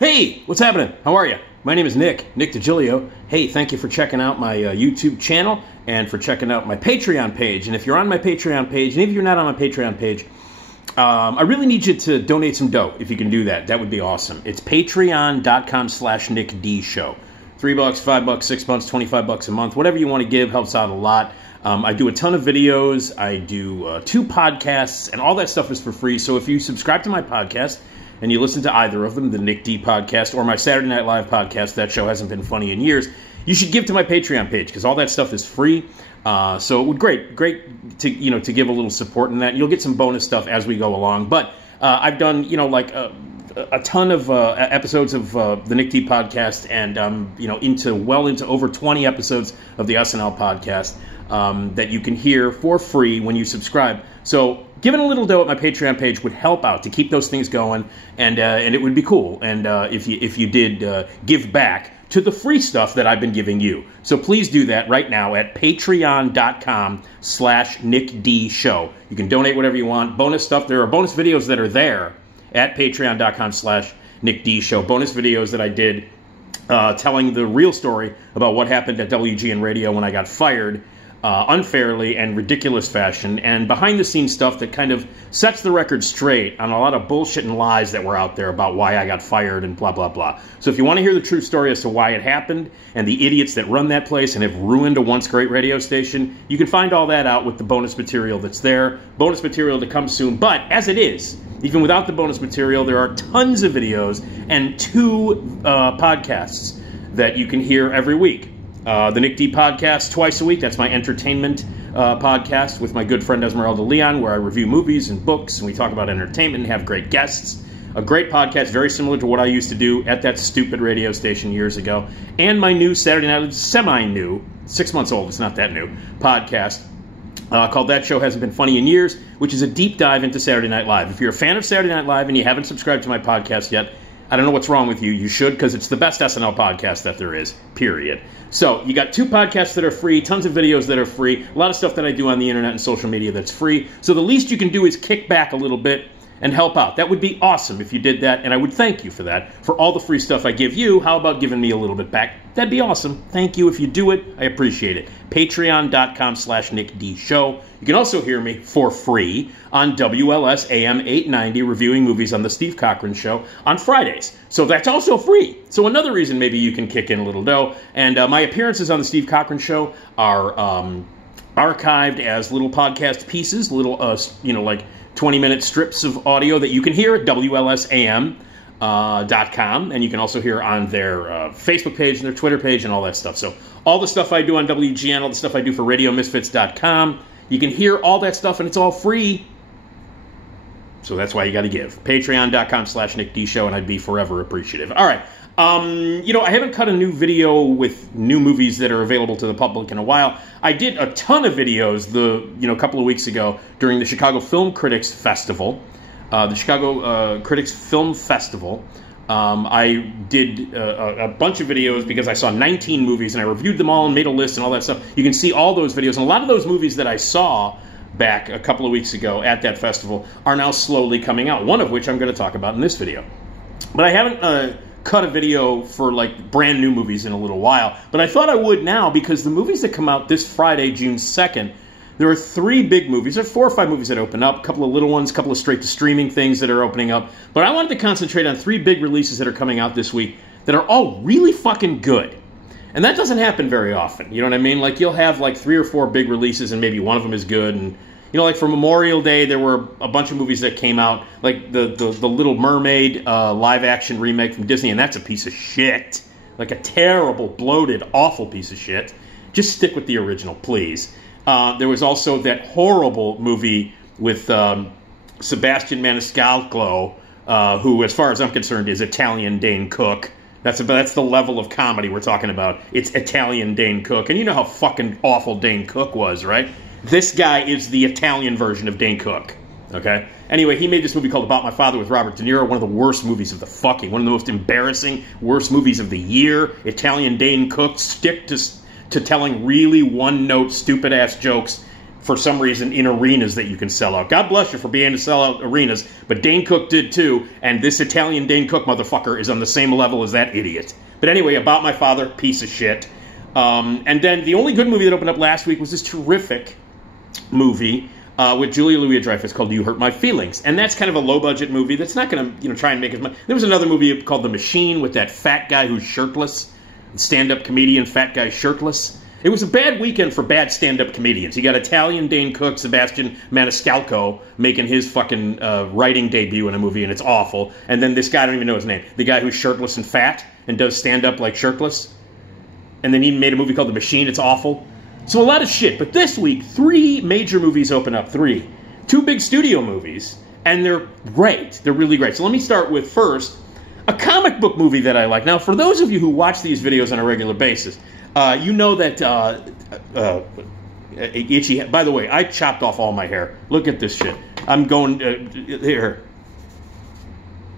Hey, what's happening? How are you? My name is Nick Digilio. Hey, thank you for checking out my YouTube channel and for checking out my Patreon page. And if you're on my Patreon page, and if you're not on my Patreon page, I really need you to donate some dough if you can do that. That would be awesome. It's patreon.com/NickDShow. $3, $5, $6, $25 a month. Whatever you want to give helps out a lot. I do a ton of videos. I do 2 podcasts, and all that stuff is for free. So if you subscribe to my podcast and you listen to either of them, the Nick D podcast or my Saturday Night Live podcast, that show hasn't been funny in years, you should give to my Patreon page because all that stuff is free. So it would great to to give a little support in that. You'll get some bonus stuff as we go along. But I've done a ton of episodes of the Nick D podcast, and into over 20 episodes of the SNL podcast that you can hear for free when you subscribe. So giving a little dough at my Patreon page would help out to keep those things going, and it would be cool. And if you did give back to the free stuff that I've been giving you. So please do that right now at patreon.com/NickDShow. You can donate whatever you want. Bonus stuff. There are bonus videos that are there at patreon.com/NickDShow. Bonus videos that I did telling the real story about what happened at WGN Radio when I got fired unfairly and ridiculous fashion, and behind-the-scenes stuff that kind of sets the record straight on a lot of bullshit and lies that were out there about why I got fired and blah, blah, blah. So if you want to hear the true story as to why it happened and the idiots that run that place and have ruined a once great radio station, you can find all that out with the bonus material that's there. Bonus material to come soon, but as it is, even without the bonus material, there are tons of videos and 2 podcasts that you can hear every week. The Nick D podcast twice a week. That's my entertainment podcast with my good friend Esmeralda Leon, where I review movies and books, and we talk about entertainment and have great guests. A great podcast, very similar to what I used to do at that stupid radio station years ago. And my new Saturday night, semi-new, 6 months old, it's not that new, podcast called That Show Hasn't Been Funny in Years, which is a deep dive into Saturday Night Live. If you're a fan of Saturday Night Live and you haven't subscribed to my podcast yet, I don't know what's wrong with you. You should, because it's the best SNL podcast that there is, period. So you got 2 podcasts that are free, tons of videos that are free, a lot of stuff that I do on the internet and social media that's free. So the least you can do is kick back a little bit and help out. That would be awesome if you did that, and I would thank you for that. For all the free stuff I give you, how about giving me a little bit back? That'd be awesome. Thank you. If you do it, I appreciate it. Patreon.com/NickDShow. You can also hear me for free on WLS AM 890 reviewing movies on the Steve Cochran Show on Fridays. So that's also free. So another reason maybe you can kick in a little dough. And my appearances on the Steve Cochran Show are archived as little podcast pieces, little, like 20-minute strips of audio that you can hear at WLSAM.com, and you can also hear on their Facebook page and their Twitter page and all that stuff. So all the stuff I do on WGN, all the stuff I do for RadioMisfits.com, you can hear all that stuff, and it's all free. So that's why you got to give. Patreon.com/NickDShow, and I'd be forever appreciative. All right. I haven't cut a new video with new movies that are available to the public in a while. I did a ton of videos a couple of weeks ago during the Chicago Film Critics Festival. The Chicago Critics Film Festival. I did a bunch of videos because I saw 19 movies, and I reviewed them all and made a list and all that stuff. You can see all those videos, and a lot of those movies that I saw back a couple of weeks ago at that festival are now slowly coming out, one of which I'm going to talk about in this video. But I haven't cut a video for brand new movies in a little while, but I thought I would now because the movies that come out this Friday, June 2nd, there are 3 big movies. There are 4 or 5 movies that open up, a couple of little ones, a couple of straight-to-streaming things that are opening up. But I wanted to concentrate on 3 big releases that are coming out this week that are all really fucking good. And that doesn't happen very often, you know what I mean? You'll have 3 or 4 big releases and maybe one of them is good. And, for Memorial Day, there were a bunch of movies that came out, like the Little Mermaid live-action remake from Disney, and that's a piece of shit. A terrible, bloated, awful piece of shit. Just stick with the original, please. There was also that horrible movie with Sebastian Maniscalco, who, as far as I'm concerned, is Italian Dane Cook. That's the level of comedy we're talking about. It's Italian Dane Cook. And you know how fucking awful Dane Cook was, right? This guy is the Italian version of Dane Cook. Okay? Anyway, he made this movie called About My Father with Robert De Niro, one of the worst movies of the fucking, one of the most embarrassing, worst movies of the year. Italian Dane Cook, stick to telling really one-note, stupid-ass jokes for some reason in arenas that you can sell out. God bless you for being able to sell out arenas, but Dane Cook did too, and this Italian Dane Cook motherfucker is on the same level as that idiot. But anyway, About My Father, piece of shit. And then the only good movie that opened up last week was this terrific movie with Julia Louis-Dreyfus called You Hurt My Feelings. And that's kind of a low-budget movie that's not going to try and make as much. There was another movie called The Machine with that fat guy who's shirtless, stand-up comedian, fat guy shirtless. It was a bad weekend for bad stand-up comedians. You got Italian Dane Cook, Sebastian Maniscalco, making his fucking writing debut in a movie, and it's awful. And then this guy, I don't even know his name, the guy who's shirtless and fat and does stand-up like shirtless. And then he made a movie called The Machine. It's awful. So a lot of shit. But this week, 3 major movies open up. 2 big studio movies, and they're great. They're really great. So let me start with, first, a comic book movie that I like. Now, for those of you who watch these videos on a regular basis, you know that Itchy... By the way, I chopped off all my hair. Look at this shit. I'm going... here.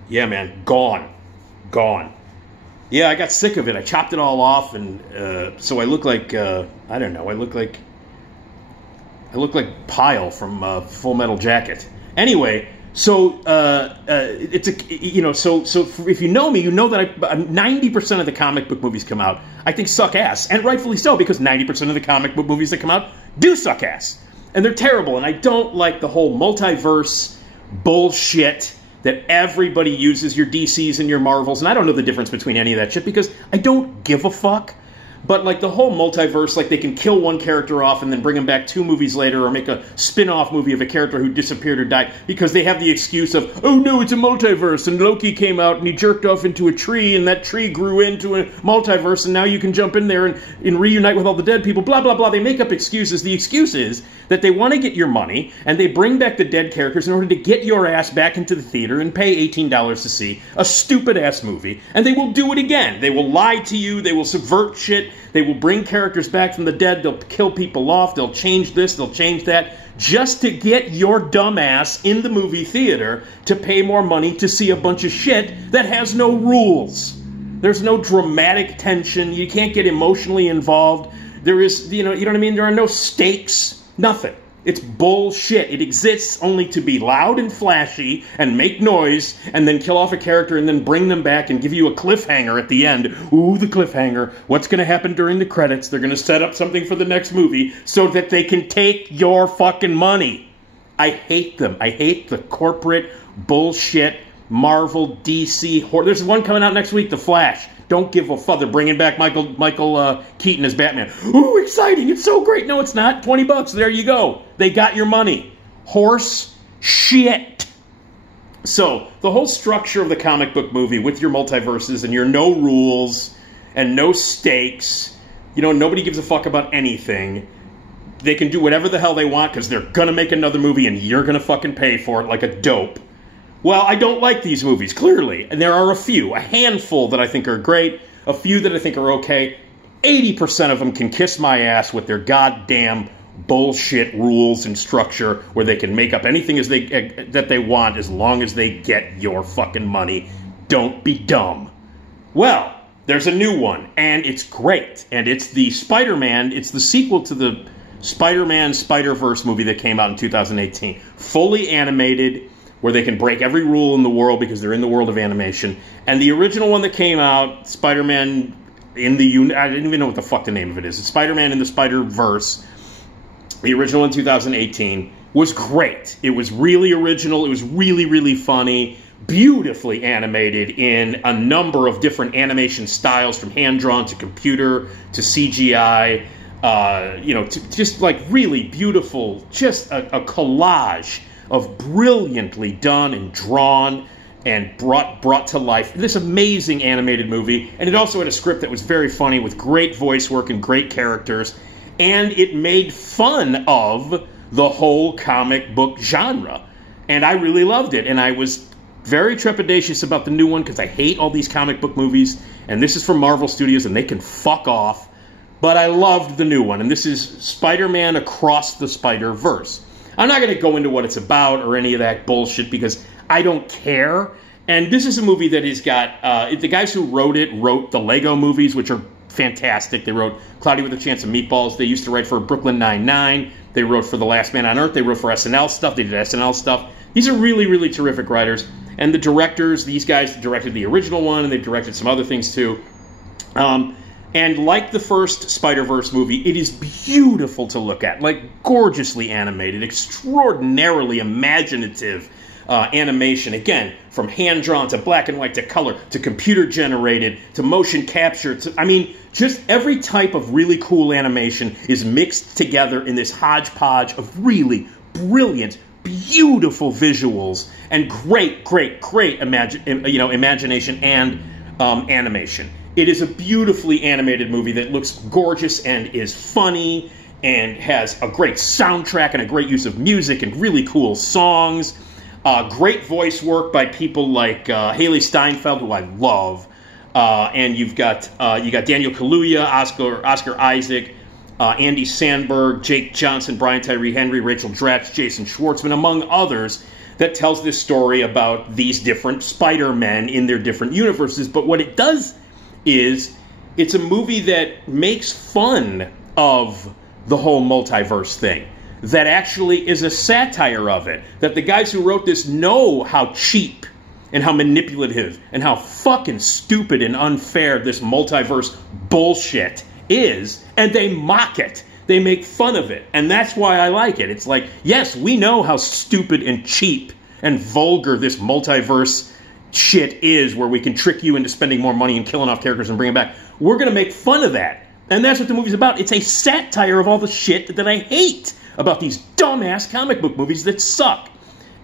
Yeah, man. Gone. Yeah, I got sick of it. I chopped it all off, and so I look like... I don't know. I look like Pyle from Full Metal Jacket. Anyway... So, it's a, so if you know me, you know that 90% of the comic book movies come out, I think, suck ass. And rightfully so, because 90% of the comic book movies that come out do suck ass. And they're terrible. And I don't like the whole multiverse bullshit that everybody uses, your DCs and your Marvels. And I don't know the difference between any of that shit, because I don't give a fuck. But, like, the whole multiverse, like, they can kill one character off and then bring him back 2 movies later, or make a spin-off movie of a character who disappeared or died, because they have the excuse of, oh, no, it's a multiverse, and Loki came out and he jerked off into a tree, and that tree grew into a multiverse, and now you can jump in there and reunite with all the dead people, blah, blah, blah. They make up excuses. The excuse is that they want to get your money, and they bring back the dead characters in order to get your ass back into the theater and pay $18 to see a stupid-ass movie, and they will do it again. They will lie to you. They will subvert shit. They will bring characters back from the dead. They'll kill people off. They'll change this. They'll change that. Just to get your dumb ass in the movie theater to pay more money to see a bunch of shit that has no rules. There's no dramatic tension. You can't get emotionally involved. There is, you know what I mean? There are no stakes. Nothing. It's bullshit. It exists only to be loud and flashy and make noise and then kill off a character and then bring them back and give you a cliffhanger at the end. Ooh, the cliffhanger. What's going to happen during the credits? They're going to set up something for the next movie so that they can take your fucking money. I hate them. I hate the corporate bullshit Marvel, DC, horror. There's one coming out next week, The Flash. Don't give a fuck. They're bringing back Michael Keaton as Batman. Ooh, exciting. It's so great. No, it's not. $20. There you go. They got your money. Horse shit. So, the whole structure of the comic book movie with your multiverses and your no rules and no stakes, nobody gives a fuck about anything. They can do whatever the hell they want because they're going to make another movie and you're going to fucking pay for it like a dope. Well, I don't like these movies, clearly. And there are a handful that I think are great, a few that I think are okay. 80% of them can kiss my ass with their goddamn bullshit rules and structure where they can make up anything that they want as long as they get your fucking money. Don't be dumb. Well, there's a new one, and it's great. And it's the Spider-Man, it's the sequel to the Spider-Man Spider-Verse movie that came out in 2018. Fully animated, where they can break every rule in the world because they're in the world of animation. And the original one that came out, Spider-Man in the... I didn't even know what the fuck the name of it is. It's Spider-Man in the Spider-Verse. The original in 2018 was great. It was really original. It was really, really funny. Beautifully animated in a number of different animation styles, from hand-drawn to computer to CGI. Just like really beautiful, just a collage of brilliantly done and drawn and brought to life. This amazing animated movie. And it also had a script that was very funny with great voice work and great characters. And it made fun of the whole comic book genre. And I really loved it. And I was very trepidatious about the new one because I hate all these comic book movies. And this is from Marvel Studios and they can fuck off. But I loved the new one. And this is Spider-Man Across the Spider-Verse. I'm not going to go into what it's about or any of that bullshit because I don't care. And this is a movie that has got... the guys who wrote it wrote the Lego movies, which are fantastic. They wrote Cloudy with a Chance of Meatballs. They used to write for Brooklyn Nine-Nine. They wrote for The Last Man on Earth. They wrote for SNL stuff. They did SNL stuff. These are really, really terrific writers. And the directors, these guys directed the original one, and they've directed some other things too. And like the first Spider-Verse movie, it is beautiful to look at, like gorgeously animated, extraordinarily imaginative animation. Again, from hand-drawn to black and white to color to computer-generated to motion capture. I mean, just every type of really cool animation is mixed together in this hodgepodge of really brilliant, beautiful visuals and great imagination and animation. It is a beautifully animated movie that looks gorgeous and is funny and has a great soundtrack and a great use of music and really cool songs. Great voice work by people like Haley Steinfeld, who I love, and you got Daniel Kaluuya, Oscar Isaac, Andy Samberg, Jake Johnson, Brian Tyree Henry, Rachel Dratch, Jason Schwartzman, among others, that tells this story about these different Spider-Men in their different universes. But what it does is it's a movie that makes fun of the whole multiverse thing, that actually is a satire of it, that the guys who wrote this know how cheap and how manipulative and how fucking stupid and unfair this multiverse bullshit is, and they mock it. They make fun of it, and that's why I like it. It's like, yes, we know how stupid and cheap and vulgar this multiverse shit is, where we can trick you into spending more money and killing off characters and bring them back. We're going to make fun of that. And that's what the movie's about. It's a satire of all the shit that I hate about these dumbass comic book movies that suck.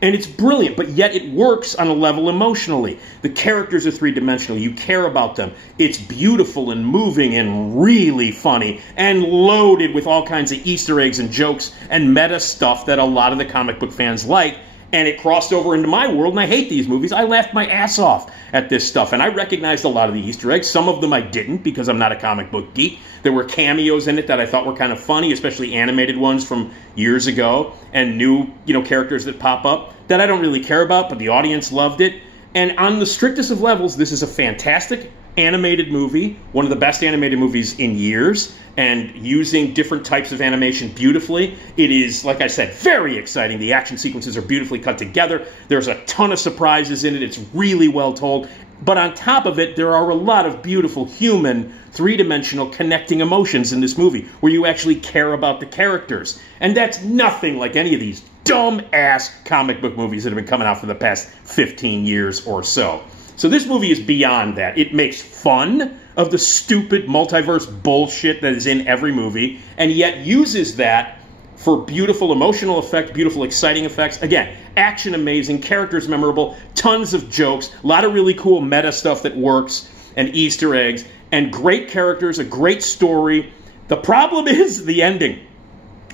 And it's brilliant, but yet it works on a level emotionally. The characters are three-dimensional. You care about them. It's beautiful and moving and really funny and loaded with all kinds of Easter eggs and jokes and meta stuff that a lot of the comic book fans like. And it crossed over into my world, and I hate these movies. I laughed my ass off at this stuff, and I recognized a lot of the Easter eggs. Some of them I didn't, because I'm not a comic book geek. There were cameos in it that I thought were kind of funny, especially animated ones from years ago, and new, characters that pop up that I don't really care about, but the audience loved it. And on the strictest of levels, this is a fantastic animated movie, one of the best animated movies in years, and using different types of animation beautifully. It is, like I said, very exciting. The action sequences are beautifully cut together. There's a ton of surprises in it. It's really well told. But on top of it, there are a lot of beautiful human, three-dimensional connecting emotions in this movie where you actually care about the characters. And that's nothing like any of these dumb-ass comic book movies that have been coming out for the past 15 years or so. So this movie is beyond that. It makes fun of the stupid multiverse bullshit that is in every movie, and yet uses that for beautiful emotional effect, beautiful exciting effects. Again, action amazing, characters memorable, tons of jokes, a lot of really cool meta stuff that works, and Easter eggs, and great characters, a great story. The problem is the ending.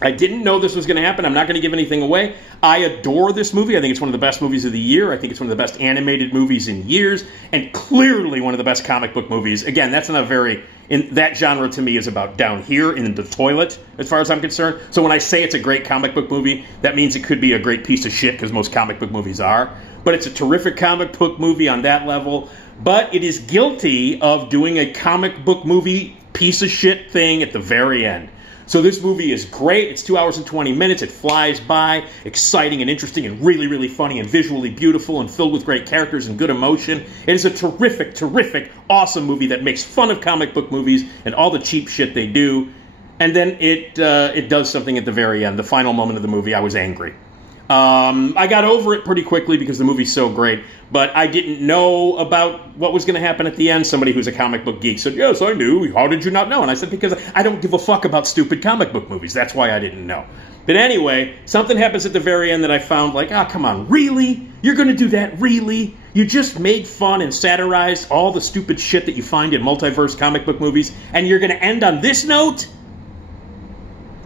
I didn't know this was going to happen. I'm not going to give anything away. I adore this movie. I think it's one of the best movies of the year. I think it's one of the best animated movies in years, and clearly one of the best comic book movies. Again, that's not very... that genre to me is about down here in the toilet, as far as I'm concerned. So when I say it's a great comic book movie, that means it could be a great piece of shit, because most comic book movies are. But it's a terrific comic book movie on that level. But it is guilty of doing a comic book movie piece of shit thing at the very end. So this movie is great. It's 2 hours and 20 minutes. It flies by, exciting and interesting and really, really funny and visually beautiful and filled with great characters and good emotion. It is a terrific, terrific, awesome movie that makes fun of comic book movies and all the cheap shit they do. And then it does something at the very end. The final moment of the movie, I was angry. I got over it pretty quickly because the movie's so great, but I didn't know about what was going to happen at the end. Somebody who's a comic book geek said, yes, I knew. How did you not know? And I said, because I don't give a fuck about stupid comic book movies. That's why I didn't know. But anyway, something happens at the very end that I found like, come on, really? You're going to do that? Really? You just made fun and satirized all the stupid shit that you find in multiverse comic book movies, and you're going to end on this note?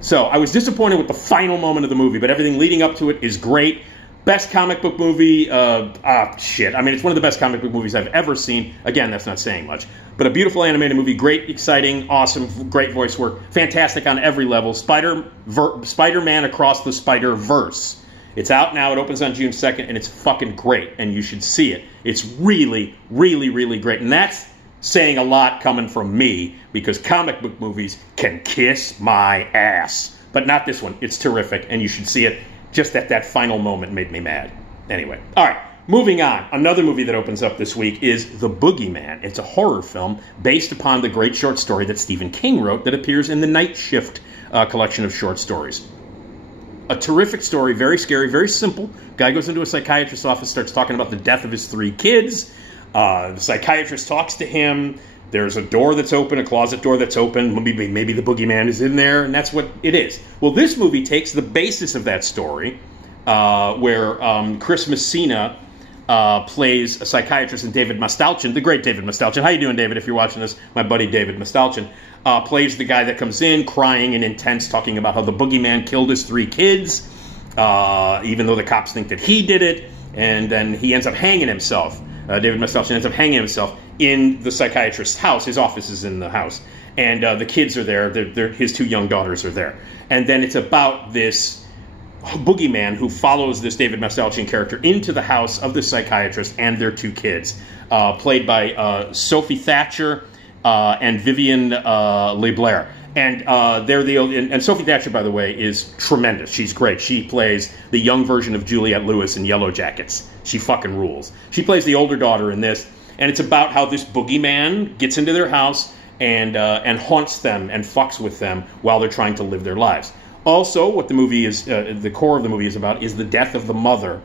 So I was disappointed with the final moment of the movie, but everything leading up to it is great. Best comic book movie, shit. I mean, it's one of the best comic book movies I've ever seen. Again, that's not saying much. But a beautiful animated movie, great, exciting, awesome, great voice work, fantastic on every level. Spider-Man Across the Spider-Verse. It's out now. It opens on June 2nd, and it's fucking great, and you should see it. It's really, really, really great. And that's saying a lot coming from me, because comic book movies can kiss my ass. But not this one. It's terrific, and you should see it. Just that final moment made me mad. Anyway, all right, moving on. Another movie that opens up this week is The Boogeyman. It's a horror film based upon the great short story that Stephen King wrote that appears in the Night Shift collection of short stories. A terrific story, very scary, very simple. Guy goes into a psychiatrist's office, starts talking about the death of his 3 kids. The psychiatrist talks to him. There's a door that's open, a closet door that's open. Maybe the boogeyman is in there, and that's what it is. Well, this movie takes the basis of that story, where Chris Messina plays a psychiatrist, and David Mastalchin, the great David Mastalchin. How you doing, David, if you're watching this? My buddy David Mastalchin plays the guy that comes in crying and intense, talking about how the boogeyman killed his 3 kids, even though the cops think that he did it, and then he ends up hanging himself. David Mastalchin ends up hanging himself in the psychiatrist's house. His office is in the house. And the kids are there. His 2 young daughters are there. And then it's about this boogeyman who follows this David Mastalchin character into the house of the psychiatrist and their 2 kids, played by Sophie Thatcher and Vivian LeBlair. And Sophie Thatcher, by the way, is tremendous. She's great. She plays the young version of Juliette Lewis in Yellow Jackets. She fucking rules. She plays the older daughter in this, and it's about how this boogeyman gets into their house and haunts them and fucks with them while they're trying to live their lives. Also, what the movie is, the core of the movie is about, is the death of the mother,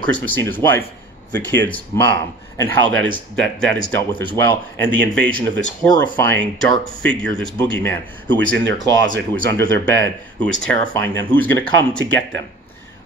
Chris Messina's wife, the kid's mom, and how that is dealt with as well, and the invasion of this horrifying dark figure, this boogeyman, who is in their closet, who is under their bed, who is terrifying them, who's going to come to get them.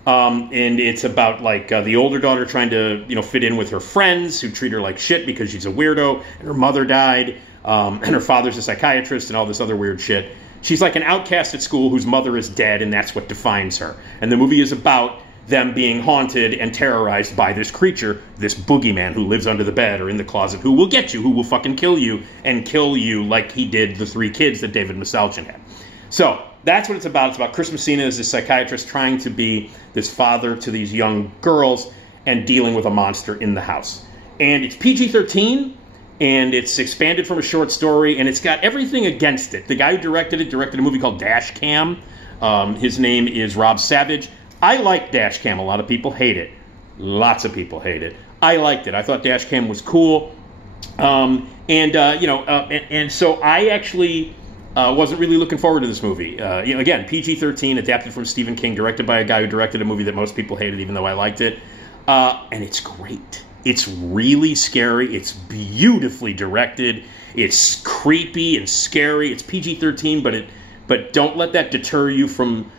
And it's about the older daughter trying to fit in with her friends who treat her like shit because she's a weirdo, and her mother died, and her father's a psychiatrist, and all this other weird shit. She's like an outcast at school whose mother is dead, and that's what defines her. And the movie is about them being haunted and terrorized by this creature, this boogeyman who lives under the bed or in the closet, who will get you, who will fucking kill you, and kill you like he did the 3 kids that David Mastalchin had. So that's what it's about. It's about Chris Messina as a psychiatrist trying to be this father to these young girls and dealing with a monster in the house. And it's PG-13, and it's expanded from a short story, and it's got everything against it. The guy who directed it directed a movie called Dash Cam. His name is Rob Savage. I like Dash Cam. A lot of people hate it. Lots of people hate it. I liked it. I thought Dash Cam was cool. And so I actually wasn't really looking forward to this movie. Again, PG-13, adapted from Stephen King, directed by a guy who directed a movie that most people hated, even though I liked it. And it's great. It's really scary. It's beautifully directed. It's creepy and scary. It's PG-13, but don't let that deter you from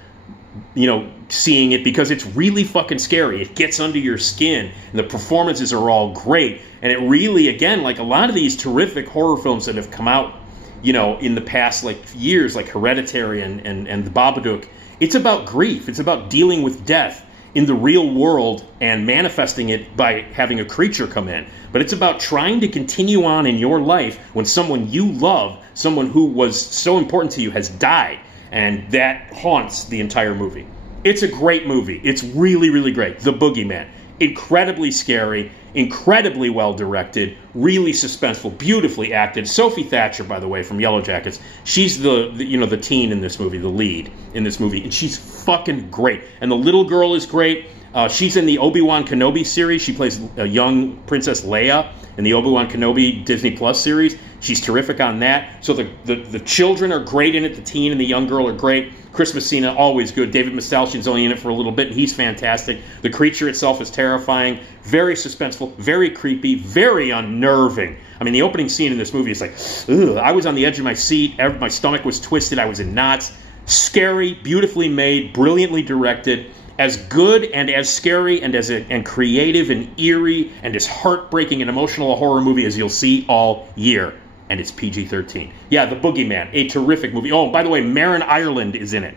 seeing it, because it's really fucking scary. It gets under your skin, and the performances are all great. And it really, again, like a lot of these terrific horror films that have come out, in the past years, like Hereditary and The Babadook, it's about grief. It's about dealing with death in the real world and manifesting it by having a creature come in. But it's about trying to continue on in your life when someone you love, someone who was so important to you, has died. And that haunts the entire movie. It's a great movie. It's really, really great. The Boogeyman. Incredibly scary, incredibly well directed, really suspenseful, beautifully acted. Sophie Thatcher, by the way, from Yellow Jackets, she's the teen in this movie, the lead in this movie, and she's fucking great. And the little girl is great. She's in the Obi-Wan Kenobi series. She plays a young Princess Leia in the Obi-Wan Kenobi Disney Plus series. She's terrific on that. So the children are great in it. The teen and the young girl are great. Chris Messina, always good. David Mastalchin's only in it for a little bit, and he's fantastic. The creature itself is terrifying, very suspenseful, very creepy, very unnerving. I mean, the opening scene in this movie is like, ugh, I was on the edge of my seat. My stomach was twisted. I was in knots. Scary, beautifully made, brilliantly directed. As good and as scary and creative and eerie and as heartbreaking and emotional a horror movie as you'll see all year. And it's PG-13. Yeah, The Boogeyman, a terrific movie. Oh, by the way, Marin Ireland is in it.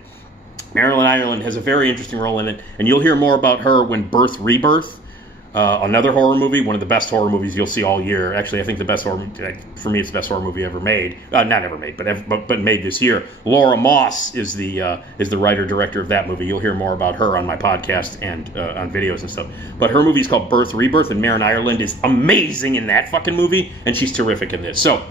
Marilyn Ireland has a very interesting role in it, and you'll hear more about her when Birth Rebirth Another horror movie, one of the best horror movies you'll see all year. Actually, I think the best horror movie, for me, it's the best horror movie ever made. Not ever made, but made this year. Laura Moss is the writer-director of that movie. You'll hear more about her on my podcast and on videos and stuff. But her movie is called Birth, Rebirth, and Marin Ireland is amazing in that fucking movie, and she's terrific in this. So,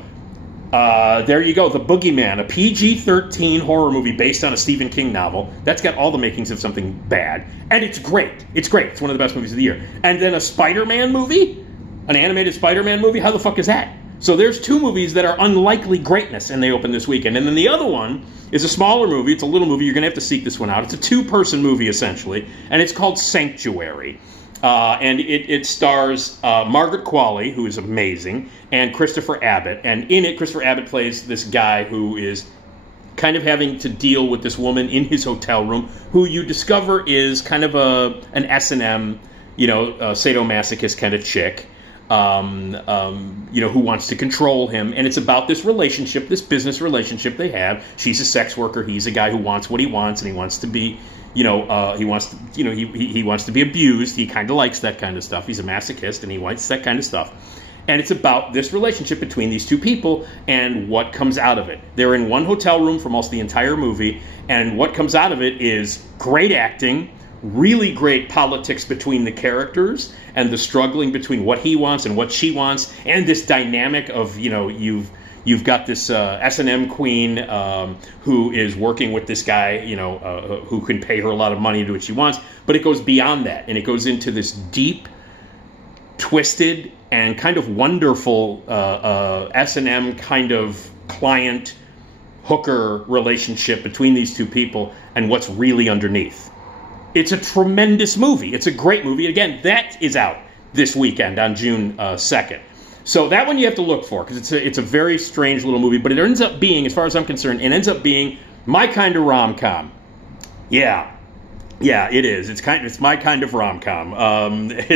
there you go, The Boogeyman, a PG-13 horror movie based on a Stephen King novel. That's got all the makings of something bad, and it's great. It's great. It's one of the best movies of the year. And then a Spider-Man movie? An animated Spider-Man movie? How the fuck is that? So there's two movies that are unlikely greatness, and they open this weekend. And then the other one is a smaller movie. It's a little movie. You're going to have to seek this one out. It's a two-person movie, essentially, and it's called Sanctuary. And it stars Margaret Qualley, who is amazing, and Christopher Abbott. And in it, Christopher Abbott plays this guy who is kind of having to deal with this woman in his hotel room, who you discover is kind of an S&M, sadomasochist kind of chick, who wants to control him. And it's about this relationship, this business relationship they have. She's a sex worker. He's a guy who wants what he wants, and he wants to be... he wants to be abused. He kind of likes that kind of stuff. He's a masochist, and he likes that kind of stuff. And it's about this relationship between these two people and what comes out of it. They're in one hotel room for most of the entire movie, and what comes out of it is great acting, really great politics between the characters, and the struggling between what he wants and what she wants, and this dynamic of, You've got this S&M queen who is working with this guy, who can pay her a lot of money to do what she wants. But it goes beyond that, and it goes into this deep, twisted, and kind of wonderful S&M kind of client hooker relationship between these two people and what's really underneath. It's a tremendous movie. It's a great movie. Again, that is out this weekend on June 2nd. So that one you have to look for, because it's a very strange little movie, but it ends up being, as far as I'm concerned, it ends up being my kind of rom-com. Yeah, it is. It's my kind of rom-com. And it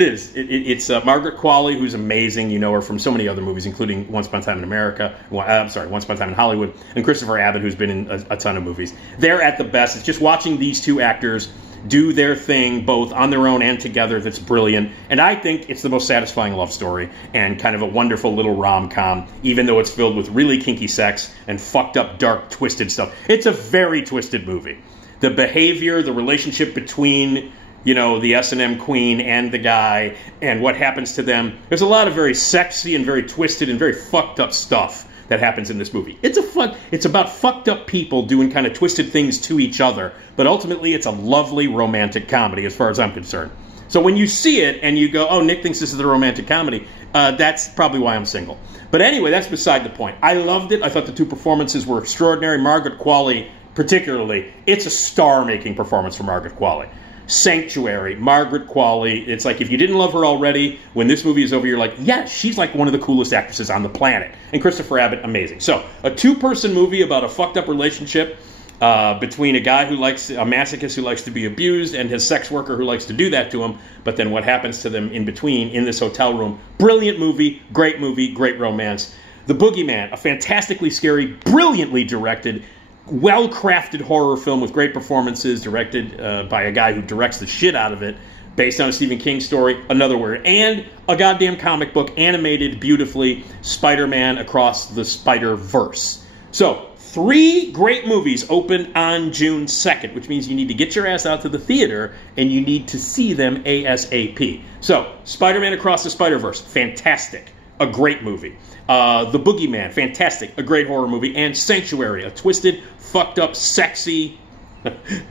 is. It's Margaret Qualley, who's amazing. You know her from so many other movies, including Once Upon a Time in America. Once Upon a Time in Hollywood, and Christopher Abbott, who's been in a ton of movies. They're at the best. It's just watching these two actors do their thing, both on their own and together, that's brilliant. And I think it's the most satisfying love story and kind of a wonderful little rom-com, even though it's filled with really kinky sex and fucked up, dark, twisted stuff. It's a very twisted movie. The behavior, the relationship between, the S&M queen and the guy, and what happens to them. There's a lot of very sexy and very twisted and very fucked up stuff that happens in this movie. It's about fucked up people doing kind of twisted things to each other, but ultimately it's a lovely romantic comedy as far as I'm concerned. So when you see it and you go, oh, Nick thinks this is a romantic comedy, that's probably why I'm single. But anyway, that's beside the point. I loved it. I thought the two performances were extraordinary. Margaret Qualley, particularly, it's a star-making performance for Margaret Qualley. Sanctuary, Margaret Qualley. It's like, if you didn't love her already, when this movie is over, you're like, yes, she's like one of the coolest actresses on the planet. And Christopher Abbott, amazing. So, a two-person movie about a fucked-up relationship between a guy who likes, a masochist who likes to be abused, and his sex worker who likes to do that to him, but then what happens to them in between in this hotel room. Brilliant movie, great romance. The Boogeyman, a fantastically scary, brilliantly directed, well-crafted horror film with great performances, directed by a guy who directs the shit out of it, based on a Stephen King story, another word, and a goddamn comic book, animated beautifully, Spider-Man Across the Spider-Verse. So, 3 great movies open on June 2nd, which means you need to get your ass out to the theater, and you need to see them ASAP. So, Spider-Man Across the Spider-Verse, fantastic. A great movie. The Boogeyman, fantastic. A great horror movie. And Sanctuary, a twisted, fucked up, sexy,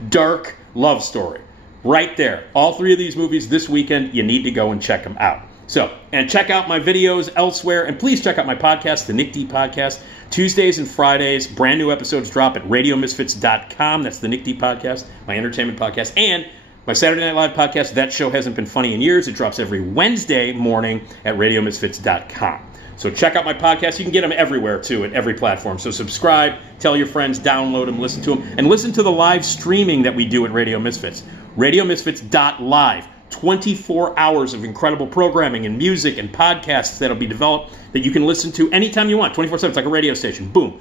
dark love story. Right there. All 3 of these movies this weekend, you need to go and check them out. So, and check out my videos elsewhere. And please check out my podcast, the Nick D Podcast. Tuesdays and Fridays, brand new episodes drop at radiomisfits.com. That's the Nick D Podcast, my entertainment podcast. And my Saturday Night Live podcast, That Show Hasn't Been Funny in Years. It drops every Wednesday morning at radiomisfits.com. So check out my podcast. You can get them everywhere, too, at every platform. So subscribe, tell your friends, download them, listen to them, and listen to the live streaming that we do at Radio Misfits. RadioMisfits.live. 24 hours of incredible programming and music and podcasts that'll be developed that you can listen to anytime you want, 24/7. It's like a radio station. Boom.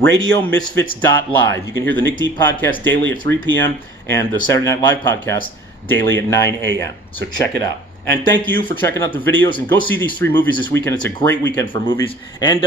RadioMisfits.live. You can hear the Nick D Podcast daily at 3 p.m. and the Saturday Night Live podcast daily at 9 a.m. So check it out. And thank you for checking out the videos, and go see these 3 movies this weekend. It's a great weekend for movies. And